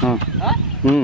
ಹಾಂ ಹ್ಞೂ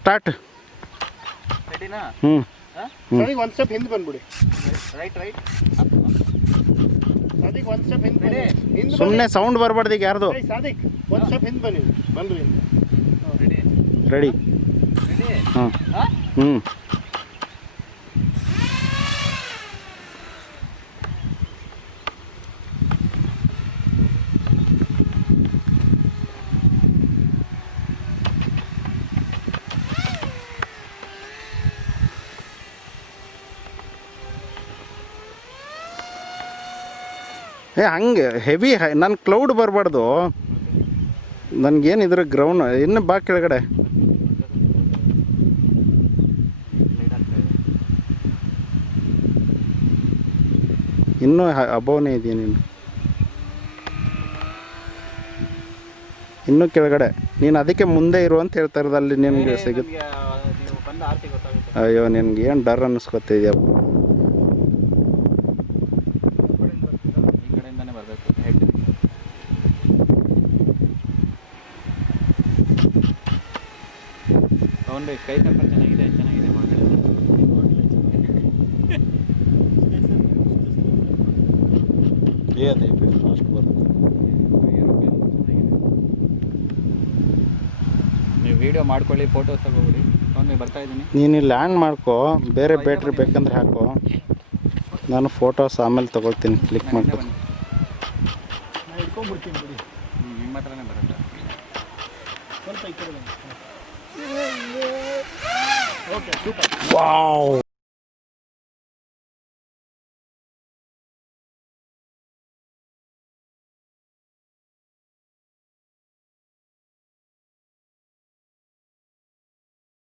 ಸ್ಟಾರ್ಟ್. ರೆಡಿನಾ? ಸಾದಿಕ್ ಒಂದು ಸ್ಟೆಪ್ ಹಿಂದೆ ಬಂದ್ಬಿಡಿ. ರೈಟ್ ಸಾದಿಕ್ ಒಂದು ಸ್ಟೆಪ್ ಹಿಂದೆ ಬನ್ನಿ. ಸುಮ್ಮನೆ ಸೌಂಡ್ ಬರಬಾರ್ದು ಈಗ ಯಾರ್ದು. ಸಾದಿಕ್ ಒಂದು ಸ್ಟೆಪ್ ಹಿಂದೆ ಬನ್ನಿ. ಬಂದ್ರಿ ರೆಡಿ. ಹಾಂ ಹಂಗೆ ಹೆವಿ ನನ್ನ ಕ್ಲೌಡ್ ಬರಬಾರ್ದು. ನನಗೇನಿದ್ರೆ ಗ್ರೌಂಡ್ ಇನ್ನು ಬಾ ಕೆಳಗಡೆ. ಇನ್ನೂ ಅಬೋನೇ ಇದೆಯಾ ನೀನು? ಇನ್ನೂ ಕೆಳಗಡೆ ನೀನು ಅದಕ್ಕೆ ಮುಂದೆ ಇರು ಅಂತ ಹೇಳ್ತಾ ಇರೋದು. ಅಲ್ಲಿ ನಿನಗೆ ಸಿಗುತ್ತೆ. ಅಯ್ಯೋ ನಿನ್ಗೆ ಏನು ಡರ್ ಅನ್ನಿಸ್ಕೊತಿದ್ಯಾ? ಕೈ ಸ್ವಲ್ಪ ಚೆನ್ನಾಗಿದೆ ಫಾಸ್ಟ್ ಬರುತ್ತೆ. ನೀವು ವಿಡಿಯೋ ಮಾಡ್ಕೊಳ್ಳಿ, ಫೋಟೋಸ್ ತಗೋಬಿಡಿ. ಅವನಿಗೆ ಬರ್ತಾ ಇದ್ದೀನಿ. ನೀನು ಲ್ಯಾಂಡ್ ಮಾಡ್ಕೋ, ಬೇರೆ ಬ್ಯಾಟ್ರಿ ಬೇಕಂದ್ರೆ ಹಾಕೋ. ನಾನು ಫೋಟೋಸ್ ಆಮೇಲೆ ತೊಗೊಳ್ತೀನಿ, ಕ್ಲಿಕ್ ಮಾಡ್ಕೊ. ಹಿಡ್ಕೊಂಡ್ಬಿಡ್ತೀನಿ ಬಿಡಿ. ನಿಮ್ಮ ಹತ್ರನೇ ಬರುತ್ತೆ. ಸ್ವಲ್ಪ ಈ ಕಡೆ ಓಕೆ ಸೂಪರ್. ವಾವ್.